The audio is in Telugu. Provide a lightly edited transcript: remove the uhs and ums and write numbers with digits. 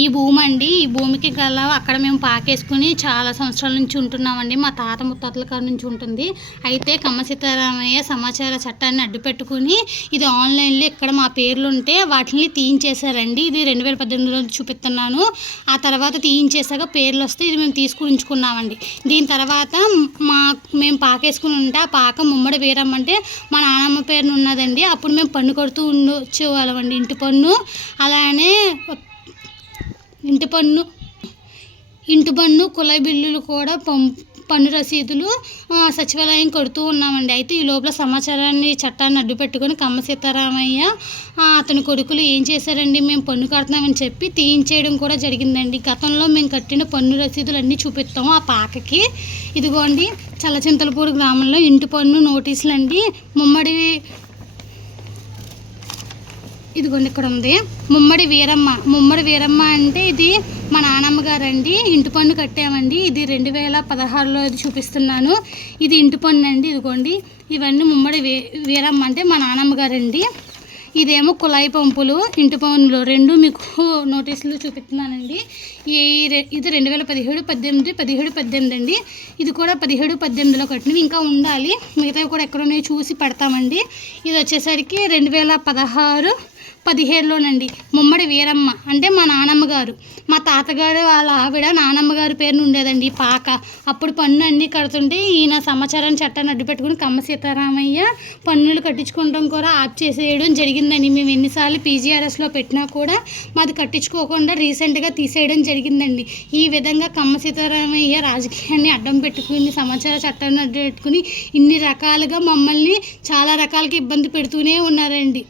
ఈ భూమి అండి. ఈ భూమికి గల అక్కడ మేము పాకేసుకుని చాలా సంవత్సరాల నుంచి ఉంటున్నామండి. మా తాత ముత్తాతల కాడ నుంచి ఉంటుంది. అయితే కమ్మ సీతారామయ్య సమాచార చట్టాన్ని అడ్డుపెట్టుకుని ఇది ఆన్లైన్లో ఇక్కడ మా పేర్లు ఉంటే వాటిని తీయించేశారండి. ఇది 2018లో చూపిస్తున్నాను. ఆ తర్వాత తీయించేసాక పేర్లు వస్తే ఇది మేము తీసుకుని ఉంచుకున్నామండి. దీని తర్వాత మేము పాకేసుకుని ఉంటే ఆ పాక ముమ్మడి వీరమ్మ అంటే మా నాన్నమ్మ పేరున ఉన్నదండి. అప్పుడు మేము పన్ను కడుతూ వచ్చేవాళ్ళమండి. ఇంటి పన్ను, అలానే ఇంటి పన్ను కుళాయి బిల్లులు కూడా పన్ను రసీదులు సచివాలయం కడుతూ ఉన్నామండి. అయితే ఈ లోపల చట్టాన్ని అడ్డుపెట్టుకొని కమ్మ సీతారామయ్య అతని కొడుకులు ఏం చేశారండి, మేము పన్ను కడుతున్నామని చెప్పి తీయించేయడం కూడా జరిగిందండి. గతంలో మేము కట్టిన పన్ను రసీదులు అన్నీ చూపిస్తాము ఆ పాకకి. ఇదిగోండి, చల్లచింతలపూడి గ్రామంలో ఇంటి పన్ను నోటీసులు అండి. ఇదిగోండి ఇక్కడ ఉంది ముమ్మడి వీరమ్మ అంటే ఇది మా నాన్నమ్మ గారండి. ఇంటి పన్ను కట్టామండి. ఇది 2016లో ఇది చూపిస్తున్నాను. ఇది ఇంటి పన్ను అండి. ఇదిగోండి, ఇవన్నీ ముమ్మడి వీరమ్మ అంటే మా నాన్నమ్మ గారండి. ఇదేమో కుళాయి పంపులు, ఇంటి పన్నులు రెండు మీకు నోటీసులు చూపిస్తున్నానండి. ఇది 2017-18 అండి. ఇది కూడా 17-18లో కట్టినవి. ఇంకా ఉండాలి, మిగతావి కూడా ఎక్కడున్నాయో చూసి పెడతామండి. ఇది వచ్చేసరికి 2016-17లోనండి. ముమ్మడి వీరమ్మ అంటే మా నానమ్మ గారు. మా తాతగారు వాళ్ళ ఆవిడ నానమ్మ గారి పేరున ఉండేదండి ఈ పాక. అప్పుడు పన్ను అన్నీ కడుతుంటే ఈయన సమాచారం చట్టాన్ని అడ్డుపెట్టుకుని కమ్మ సీతారామయ్య పన్నులు కట్టించుకోవడం కూడా ఆప్ చేసేయడం జరిగిందండి. మేము ఎన్నిసార్లు పీజీఆర్ఎస్లో పెట్టినా కూడా మాది కట్టించుకోకుండా రీసెంట్గా తీసేయడం జరిగిందండి. ఈ విధంగా కమ్మ సీతారామయ్య రాజకీయాన్ని అడ్డం పెట్టుకుని సమాచార చట్టాన్ని అడ్డు పెట్టుకుని ఇన్ని రకాలుగా మమ్మల్ని చాలా రకాలుగా ఇబ్బంది పెడుతూనే ఉన్నారండి.